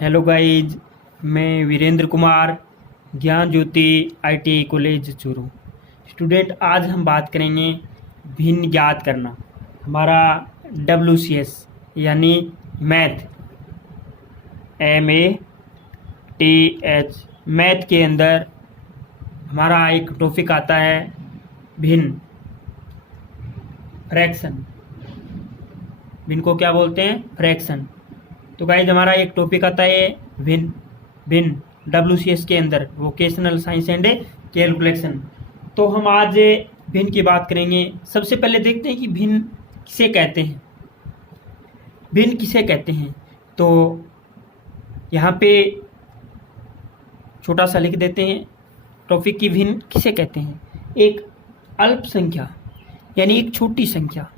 Hello guys, मैं वीरेंद्र कुमार, ज्ञान ज्योति ITI college Churu student. आज हम बात करेंगे भिन्न ज्ञात करना। हमारा WCS यानी मैथ, MATH, मैथ के अंदर हमारा एक टॉपिक आता है भिन्न, फ्रैक्शन। भिन्न को क्या बोलते हैं? फ्रैक्शन। तो गाइज हमारा एक टॉपिक आता है भिन्न भिन्न WCS के अंदर, वोकेशनल साइंस एंड कैलकुलेशन। तो हम आज भिन्न की बात करेंगे। सबसे पहले देखते हैं कि भिन्न किसे कहते हैं। भिन्न किसे कहते हैं तो यहाँ पे छोटा सा लिख देते हैं टॉपिक की भिन्न किसे कहते हैं। एक अल्प संख्या यानी एक छोटी संख्या,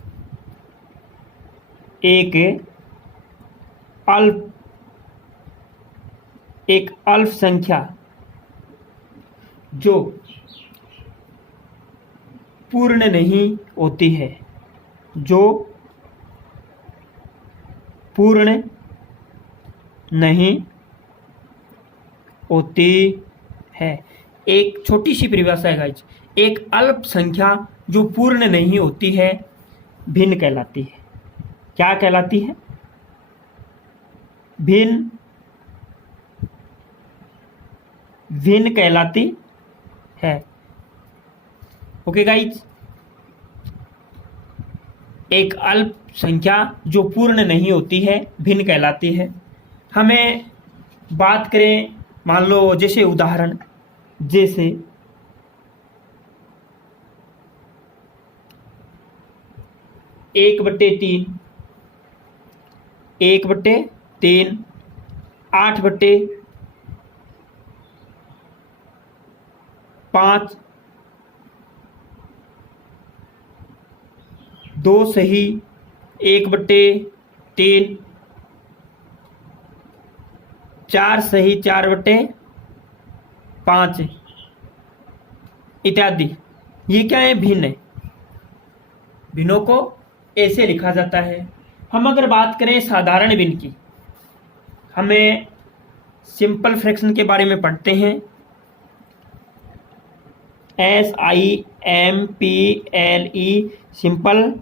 एक अल्प संख्या जो पूर्ण नहीं होती है, जो पूर्ण नहीं होती है। एक छोटी सी परिभाषा है गाइज, एक अल्प संख्या जो पूर्ण नहीं होती है भिन्न कहलाती है। क्या कहलाती है? भिन्न कहलाती है। ओके गाइज, एक अल्प संख्या जो पूर्ण नहीं होती है भिन्न कहलाती है। हमें बात करें, मान लो जैसे उदाहरण, जैसे 1/3, 1/3, 8/5, 2 सही, 1/3, 4 सही, 4/5 इत्यादि। ये क्या है? भिन्न है। भिन्नों को ऐसे लिखा जाता है। हम अगर बात करें साधारण भिन्न की, हमें सिंपल फ्रैक्शन के बारे में पढ़ते हैं। SIMPLE simple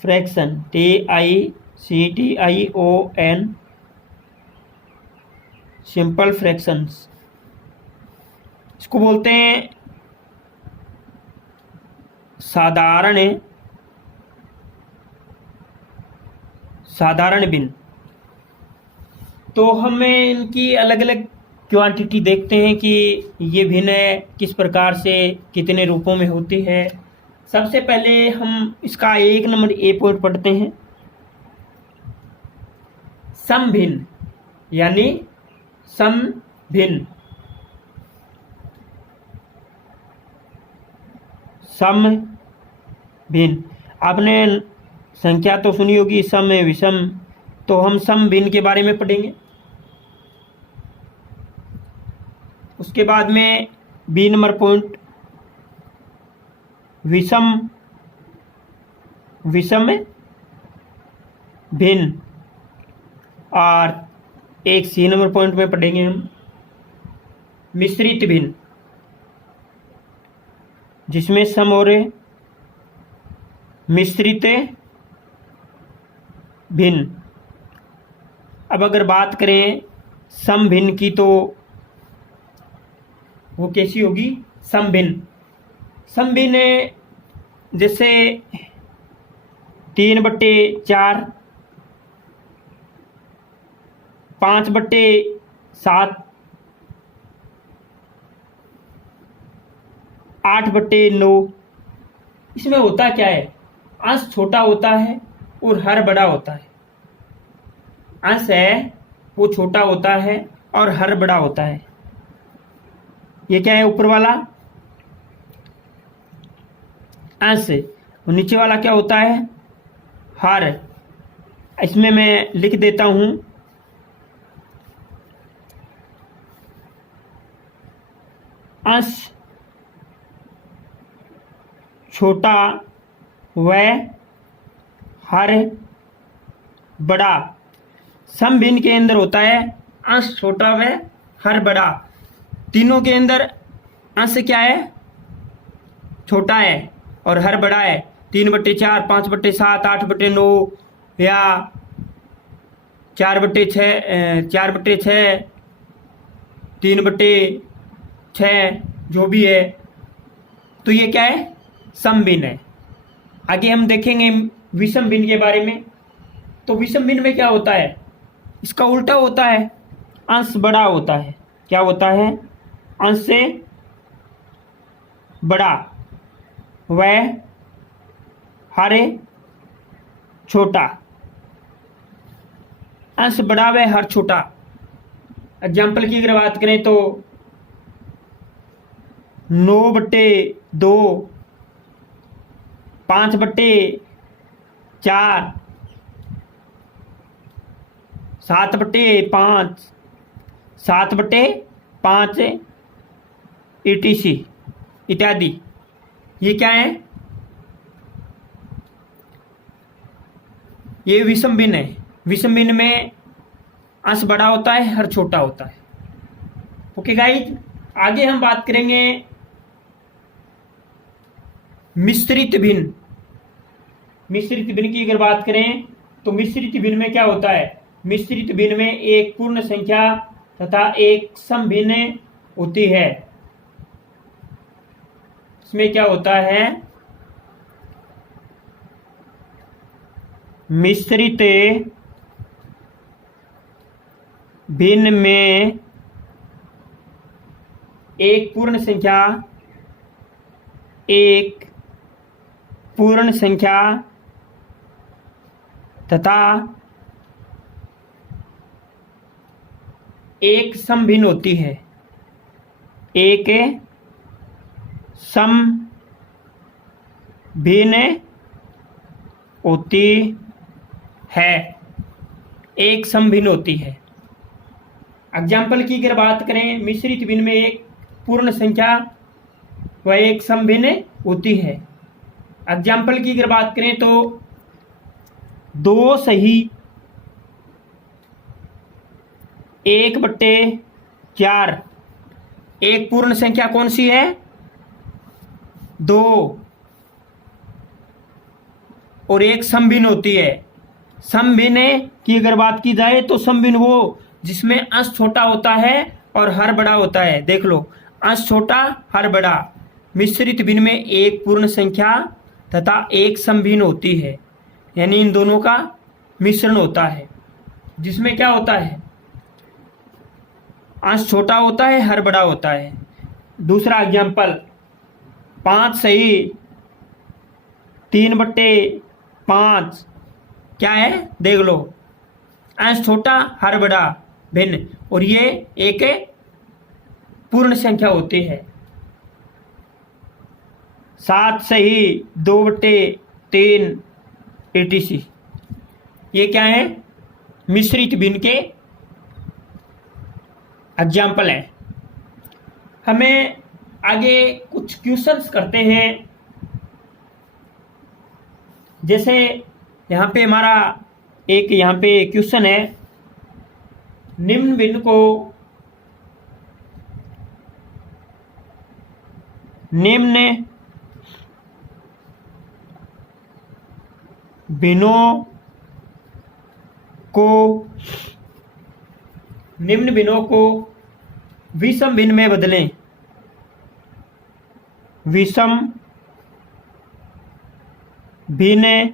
fraction, TICTION simple fractions. इसको बोलते हैं साधारण भिन्न। तो हमें इनकी अलग अलग क्वांटिटी देखते हैं कि ये भिन्न है किस प्रकार से, कितने रूपों में होती है। सबसे पहले हम इसका 1 नंबर ए पॉइंट पढ़ते हैं। सम भिन्न यानी सम भिन्न, सम भिन्न। आपने संख्या तो सुनी होगी, सम विषम, तो हम सम भिन्न के बारे में पढ़ेंगे। उसके बाद में बी नंबर पॉइंट विषम भिन्न, और एक सी नंबर पॉइंट में पढ़ेंगे हम मिश्रित भिन्न, जिसमें सम और मिश्रित भिन्न। अब अगर बात करें सम भिन्न की, तो वो कैसी होगी? सम भिन्न जैसे 3/4, 5/7, 8/9। इसमें होता क्या है? अंश छोटा होता है और हर बड़ा होता है। अंश है वो छोटा होता है और हर बड़ा होता है। ये क्या है? ऊपर वाला अंश, और नीचे वाला क्या होता है? हर। इसमें मैं लिख देता हूं, अंश छोटा व हर बड़ा। सम भिन्न के अंदर होता है अंश छोटा व हर बड़ा। तीनों के अंदर अंश क्या है? छोटा है और हर बड़ा है। 3/4, 5/7, 8/9 या 4/6, 4/6, 3/6 जो भी है, तो ये क्या है? सम भिन्न है। आगे हम देखेंगे विषम भिन्न के बारे में। तो विषम भिन्न में क्या होता है? इसका उल्टा होता है, अंश बड़ा होता है। क्या होता है? अंश से बड़ा व हर छोटा। अंश बड़ा व हर छोटा। एग्जाम्पल की अगर बात करें तो 9/2, 5/4, 7/5, 7/5 etc इत्यादि। ये क्या है? ये विषम भिन्न है। विषम भिन्न में अंश बड़ा होता है, हर छोटा होता है। ओके गाइज, आगे हम बात करेंगे मिश्रित भिन्न। मिश्रित भिन्न की अगर बात करें तो मिश्रित भिन्न में क्या होता है? मिश्रित भिन्न में एक पूर्ण संख्या तथा एक सम भिन्न होती है। इसमें क्या होता है? मिश्रित भिन्न में एक पूर्ण संख्या तथा एक सम भिन्न होती है। एक सम भिन्न होती है। एक सम भिन्न होती है। एग्जाम्पल की अगर बात करें, मिश्रित भिन्न में एक पूर्ण संख्या व एक सम भिन्न होती है। एग्जाम्पल की अगर बात करें तो 2 सही 1/4। एक पूर्ण संख्या कौन सी है? 2। और एक सम भिन्न होती है। सम भिन्न की अगर बात की जाए तो सम भिन्न वो जिसमें अंश छोटा होता है और हर बड़ा होता है। देख लो, अंश छोटा हर बड़ा। मिश्रित भिन्न में एक पूर्ण संख्या तथा एक सम भिन्न होती है, यानी इन दोनों का मिश्रण होता है, जिसमें क्या होता है? अंश छोटा होता है, हर बड़ा होता है। दूसरा एग्जाम्पल 5 सही 3/5 क्या है? देख लो, अंश छोटा हर बड़ा भिन्न, और ये एक पूर्ण संख्या होती है। 7 सही 2/3 etc ये क्या है? मिश्रित भिन्न के एग्जाम्पल हैं। हमें आगे कुछ क्वेश्चंस करते हैं। जैसे यहाँ पे हमारा एक यहाँ पे क्वेश्चन है, निम्न भिन्न भिन्नों को विषम भिन्न में बदलें। विषम भिन्न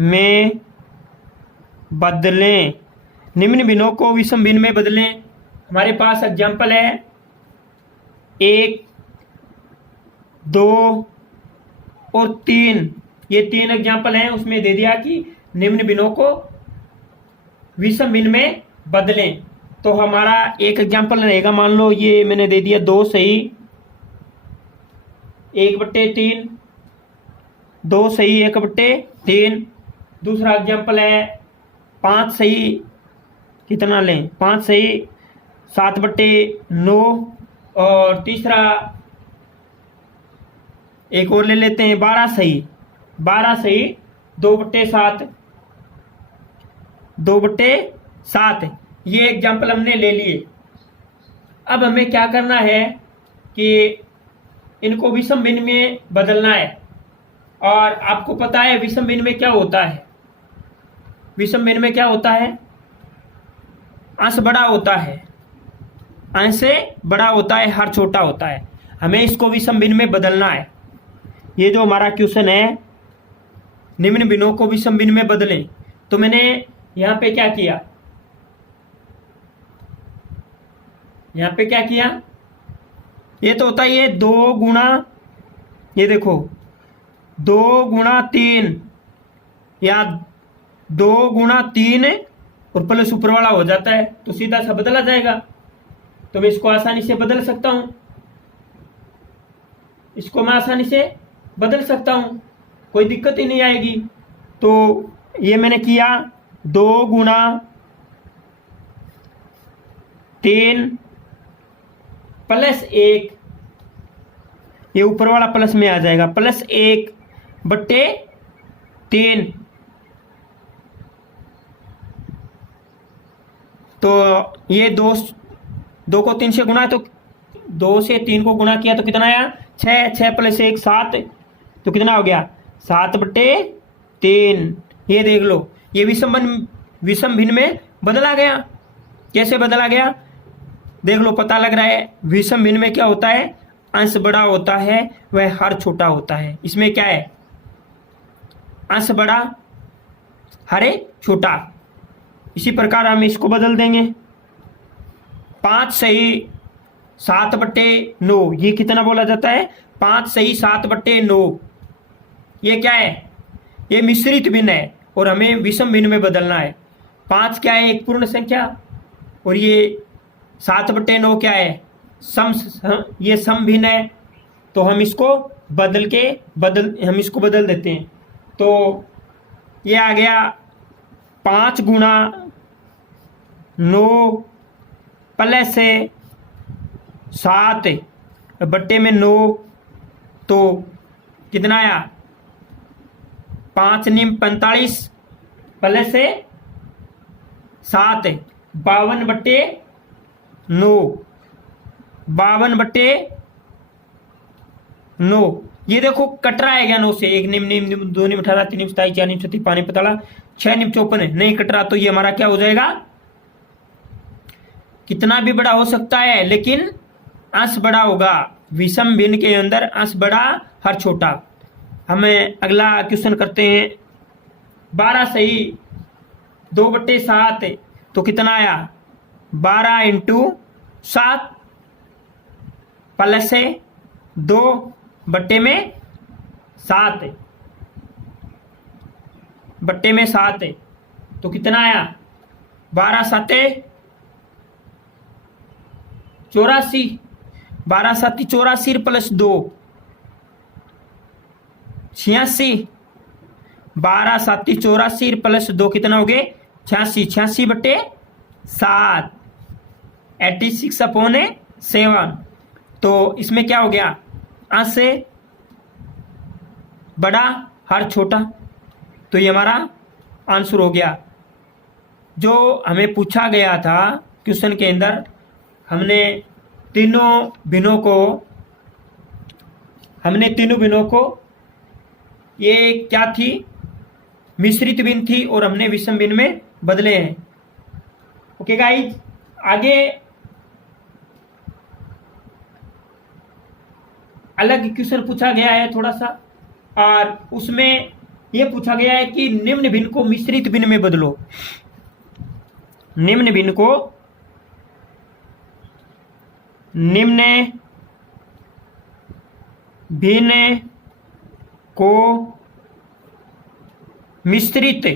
में बदलें। निम्न भिन्नों को विषम भिन्न में बदलें। हमारे पास एग्जाम्पल है 1, 2 और 3। ये 3 एग्जाम्पल हैं। उसमें दे दिया कि निम्न भिन्नों को विषम भिन्न में बदलें। तो हमारा एक एग्जाम्पल रहेगा, मान लो ये मैंने दे दिया 2 सही 1/3, 2 सही 1/3। दूसरा एग्जाम्पल है 5 सही कितना लें? 5 सही 7/9। और तीसरा एक और ले लेते हैं 12 सही 12 सही 2/7, 2/7। ये एग्जाम्पल हमने ले लिए। अब हमें क्या करना है कि इनको विषम भिन्न में बदलना है। और आपको पता है विषम भिन्न में क्या होता है? विषम भिन्न में क्या होता है? अंश बड़ा होता है, अंश से बड़ा होता है, हर छोटा होता है। हमें इसको विषम भिन्न में बदलना है। ये जो हमारा क्वेश्चन है, निम्न भिन्नों को विषम भिन्न में बदलें, तो मैंने यहां पे क्या किया? यहां पे क्या किया? ये तो होता है ये 2 गुणा, ये देखो 2 गुणा 3 या 2 गुणा 3 और प्लस ऊपर वाला हो जाता है, तो सीधा सा बदला जाएगा। तो मैं इसको आसानी से बदल सकता हूं, इसको मैं आसानी से बदल सकता हूं, कोई दिक्कत ही नहीं आएगी। तो ये मैंने किया 2 गुणा 3 प्लस 1, ये ऊपर वाला प्लस में आ जाएगा, प्लस 1/3। तो ये 2 को 3 से गुणा, तो 2 से 3 को गुणा किया तो कितना आया? 6, 6 प्लस 1 7, तो कितना हो गया? 7/3। ये देख लो, ये विषम भिन्न में बदला गया। कैसे बदला गया देख लो, पता लग रहा है। विषम भिन्न में क्या होता है? अंश बड़ा होता है, वह हर छोटा होता है। इसमें क्या है? अंश बड़ा, हर छोटा। इसी प्रकार हम इसको बदल देंगे। 5 सही 7/9, ये कितना बोला जाता है? 5 सही 7/9। ये क्या है? ये मिश्रित भिन्न है और हमें विषम भिन्न में बदलना है। 5 क्या है? एक पूर्ण संख्या, और ये 7/9 क्या है? ये सम भिन्न है। तो हम इसको इसको बदल देते हैं। तो ये आ गया 5 गुणा 9 प्लस 7/9, तो कितना आया? 5 × 45 प्लस 7, 52/9, 52/9। ये देखो कट रहा है क्या? 9 से 1 निम 2 निम 18 3 निम 27 4 निम 36 5 निम 45 6 निम 54 नहीं कट रहा, तो ये हमारा क्या हो जाएगा? कितना भी बड़ा हो सकता है, लेकिन अंश बड़ा होगा। विषम भिन्न के अंदर अंश बड़ा, हर छोटा। हमें अगला क्वेश्चन करते हैं। 12 सही 2/7, तो कितना आया? 12 × 7 प्लस 2/7, बट्टे में 7, तो कितना आया? 12 × 7 = 84, 12 × 7 = 84 प्लस 2 86, 12 × 7 = 84 प्लस 2 कितना हो गए? 86, 86/7, 86/7। तो इसमें क्या हो गया? अंश से बड़ा, हर छोटा। तो ये हमारा आंसर हो गया। जो हमें पूछा गया था क्वेश्चन के अंदर, हमने तीनों भिन्नों को ये क्या थी? मिश्रित भिन्न थी, और हमने विषम भिन्न में बदले हैं। ओके गाइज, आगे अलग क्वेश्चन पूछा गया है थोड़ा सा, और उसमें यह पूछा गया है कि निम्न भिन्न को मिश्रित भिन्न में बदलो। निम्न भिन्न को मिश्रित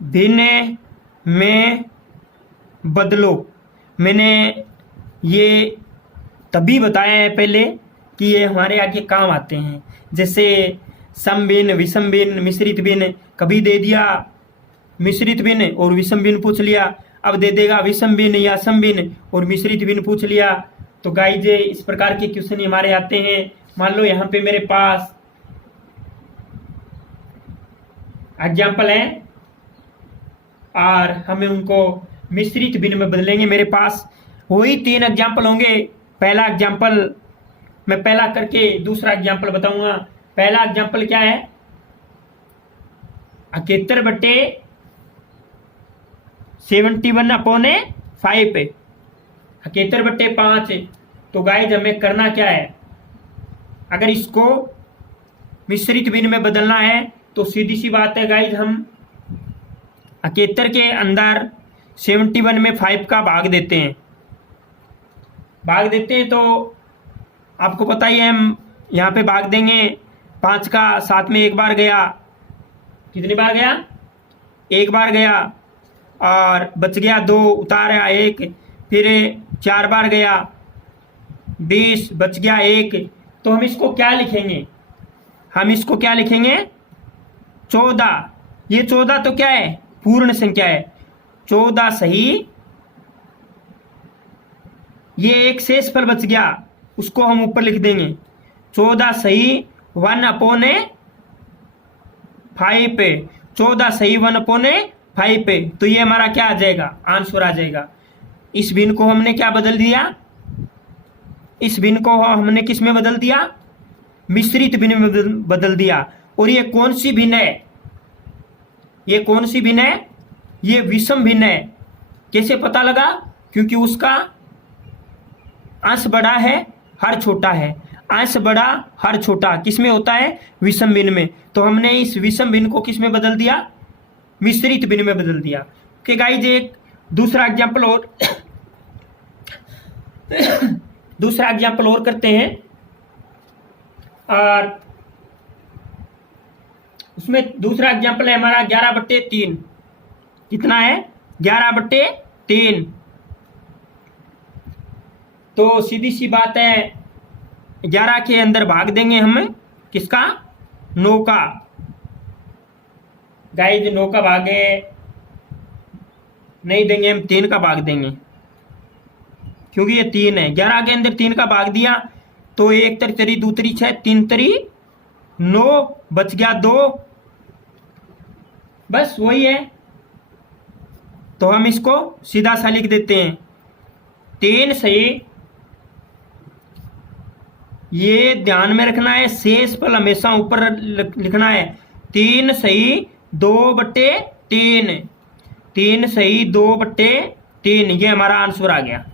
भिन्न में बदलो। मैंने ये तभी बताया है पहले कि ये हमारे आगे काम आते हैं। जैसे सम भिन्न, विषम भिन्न, मिश्रित भिन्न, कभी दे दिया मिश्रित भिन्न और विषम भिन्न पूछ लिया, अब दे देगा विषम भिन्न या सम भिन्न और मिश्रित भिन्न पूछ लिया। तो गाइज इस प्रकार के क्वेश्चन हमारे आते हैं। मान लो यहाँ पे मेरे पास एग्जाम्पल है और हमें उनको मिश्रित भिन्न में बदलेंगे। मेरे पास वही 3 एग्जाम्पल होंगे। पहला एग्जाम्पल मैं पहला करके दूसरा एग्जाम्पल बताऊंगा। पहला एग्जाम्पल क्या है, 71/71/5 71/5। तो गाइज हमें करना क्या है, अगर इसको मिश्रित भिन्न में बदलना है तो सीधी सी बात है गाइज, हम 71 के अंदर 71 में 5 का भाग देते हैं। तो आपको पता ही है, हम यहाँ पे भाग देंगे 5 का, साथ में एक बार गया, कितनी बार गया, एक बार गया, और बच गया 2, उतारा 1, फिर 4 बार गया 20, बच गया 1। तो हम इसको क्या लिखेंगे, 14। ये 14 तो क्या है, पूर्ण संख्या है। 14 सही, ये एक शेषफल बच गया, उसको हम ऊपर लिख देंगे। 14 सही 1/5, 14 सही 1/5। तो ये हमारा क्या आ जाएगा, आंसर आ जाएगा। इस भिन्न को हमने क्या बदल दिया, इस भिन्न को हमने किस में बदल दिया, मिश्रित भिन्न में बदल दिया। और ये कौन सी भिन्न है, ये कौन सी भिन्न है, ये विषम भिन्न है। कैसे पता लगा, क्योंकि उसका अंश बड़ा है हर छोटा है। अंश बड़ा हर छोटा किस में होता है, विषम भिन्न में। तो हमने इस विषम भिन्न को किस में बदल दिया, मिश्रित भिन्न में बदल दिया। ओके गाइज, एक दूसरा एग्जाम्पल और दूसरा एग्जाम्पल और करते हैं। और उसमें दूसरा एग्जाम्पल है हमारा 11/3। कितना है, 11/3। तो सीधी सी बात है, 11 के अंदर भाग देंगे हम किसका, 9 का। गाइज 9 का भागे नहीं देंगे, हम 3 का भाग देंगे, क्योंकि ये 3 है। 11 के अंदर 3 का भाग दिया तो 1 3 2 3 6, 3 3 9, बच गया 2, बस वही है। तो हम इसको सीधा सा लिख देते हैं, 3 सही, ये ध्यान में रखना है, शेषफल हमेशा ऊपर लिखना है। 3 सही 2/3, 3 सही 2/3, ये हमारा आंसर आ गया,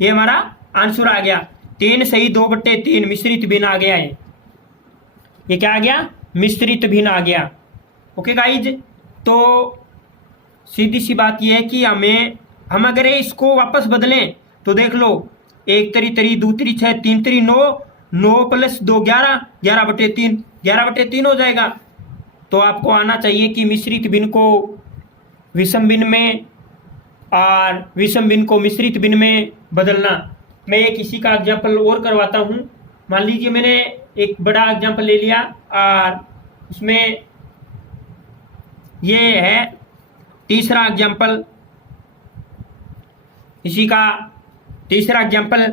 ये हमारा आंसर आ गया। 3 सही 2/3 मिश्रित भिन्न आ गया। ये क्या आ गया, मिश्रित भिन्न आ गया। ओके गाइज, तो सीधी सी बात यह है कि हम अगर इसको वापस बदलें तो देख लो, 1 3 2 3 6, 3 3 9, 9 + 2 11, 11/3, 11/3 हो जाएगा। तो आपको आना चाहिए कि मिश्रित भिन्न को विषम भिन्न में और विषम भिन्न को मिश्रित भिन्न में बदलना। मैं एक इसी का एग्जाम्पल और करवाता हूँ। मान लीजिए मैंने एक बड़ा एग्जाम्पल ले लिया और उसमें ये है तीसरा एग्जाम्पल। इसी का तीसरा एग्जाम्पल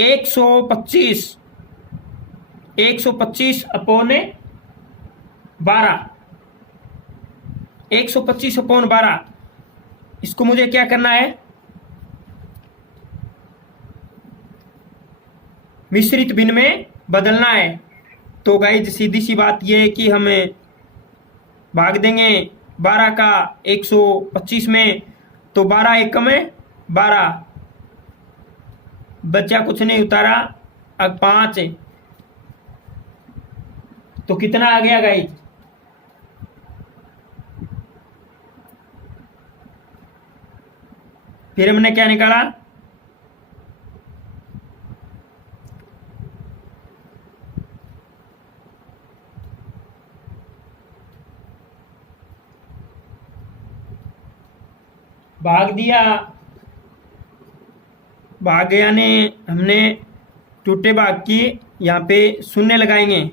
125 125/12, 125/12। इसको मुझे क्या करना है, मिश्रित भिन्न में बदलना है। तो गाइज सीधी सी बात यह है कि हमें भाग देंगे 12 का 125 में, तो 12 1 में 12, बच्चा कुछ नहीं, उतारा, अब 5। तो कितना आ गया गाइज, फिर हमने क्या निकाला, भाग दिया, भाग यानी हमने टूटे भाग की यहाँ पे शून्य लगाएंगे,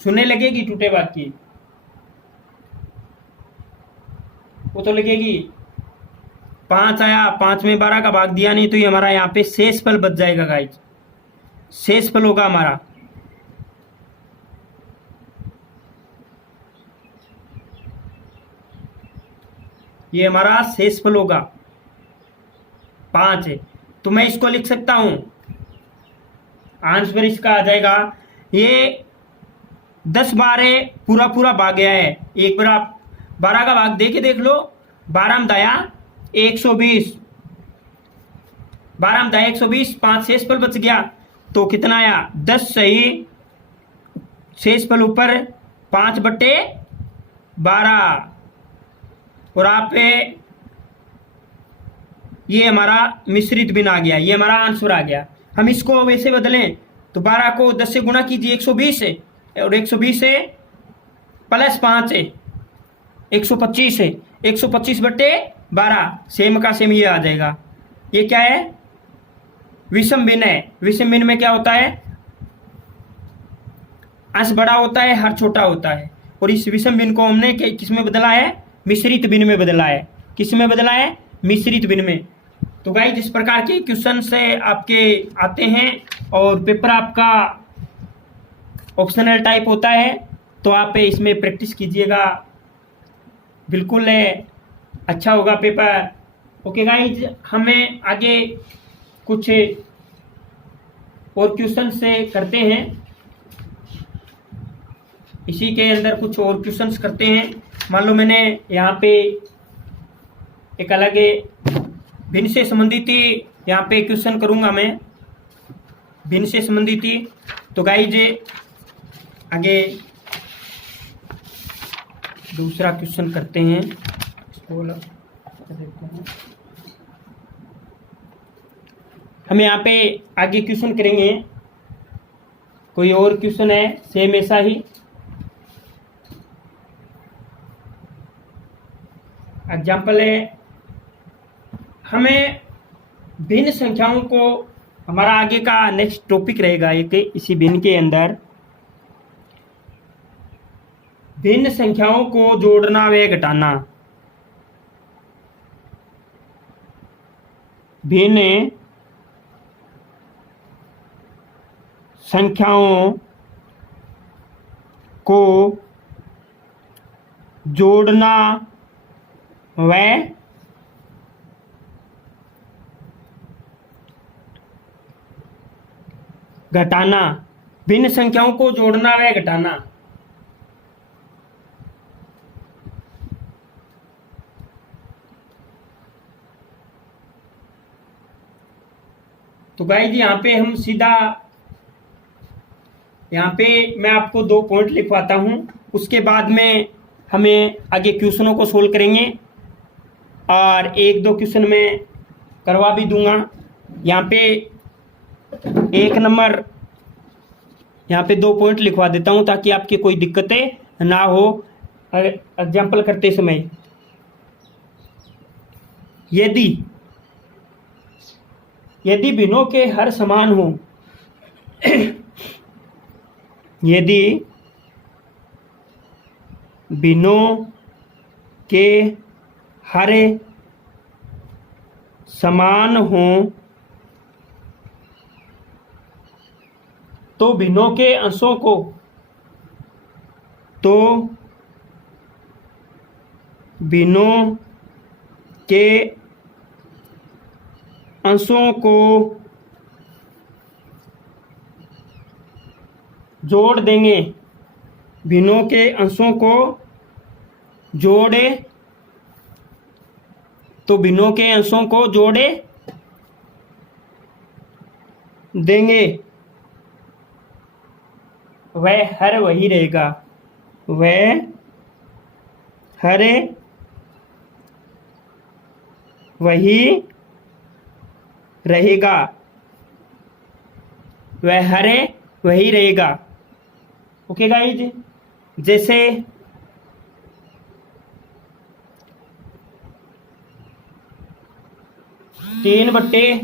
शून्य लगेगी टूटे भाग की, वो तो लगेगी। 5 आया, 5 में 12 का भाग दिया नहीं, तो ये हमारा यहाँ पे शेषफल बच जाएगा गाइज। शेषफल होगा हमारा, ये हमारा शेषफल होगा 5 है। तो मैं इसको लिख सकता हूं, आंसर इसका आ जाएगा, ये 10/12 पूरा पूरा भाग गया है। एक बार आप 12 का भाग देके देख लो, 12 में दाया 120, 12 में दाया 120, 5 शेषफल बच गया तो कितना आया 10 सही, शेषफल ऊपर 5/12 और आप ये हमारा मिश्रित भिन्न आ गया, ये हमारा आंसर आ गया। हम इसको वैसे बदलें तो 12 को 10 से गुणा कीजिए 120 है, और 120 है प्लस 5 है 125 है, 125/12 सेम का सेम ये आ जाएगा। ये क्या है, विषम भिन्न है। विषम भिन्न में क्या होता है, अंश बड़ा होता है, हर छोटा होता है, और इस विषम भिन्न को हमने किस में बदला है, मिश्रित भिन्न में बदला है। किस में बदला है, मिश्रित भिन्न में। तो गाइस जिस प्रकार के क्वेश्चन से आपके आते हैं और पेपर आपका ऑप्शनल टाइप होता है, तो आप इसमें प्रैक्टिस कीजिएगा, बिल्कुल अच्छा होगा पेपर। ओके गाइस, हमें आगे कुछ और क्वेश्चन से करते हैं, इसी के अंदर कुछ और क्वेश्चंस करते हैं। मान लो मैंने यहाँ पे एक अलग भिन्न से संबंधित यहाँ पे क्वेश्चन करूंगा मैं, भिन्न से संबंधित। तो गाइज आगे दूसरा क्वेश्चन करते हैं, हम यहाँ पे आगे क्वेश्चन करेंगे। कोई और क्वेश्चन है सेम ऐसा ही, एग्जाम्पल है, हमें भिन्न संख्याओं को, हमारा आगे का नेक्स्ट टॉपिक रहेगा एक, इसी भिन्न के अंदर भिन्न संख्याओं को जोड़ना व घटाना। भिन्न संख्याओं को जोड़ना व घटाना। भिन्न संख्याओं को जोड़ना व घटाना। तो गाइस यहाँ पे हम सीधा, यहाँ पे मैं आपको 2 पॉइंट लिखवाता हूं, उसके बाद में हमें आगे क्वेश्चनों को सोल्व करेंगे और 1-2 क्वेश्चन में करवा भी दूंगा। यहाँ पे 1 नंबर, यहाँ पे 2 पॉइंट लिखवा देता हूँ ताकि आपकी कोई दिक्कतें ना हो एग्जाम्पल करते समय। यदि भिन्नों के हर समान हो यदि भिन्नों के हर समान हो तो भिन्नों के अंशों को जोड़ देंगे। भिन्नों के अंशों को जोड़े तो भिन्नों के अंशों को जोड़े देंगे, वह हर वही रहेगा। वह हर वही रहेगा। वह हर वही रहेगा। ओके गाइज, जैसे 3/2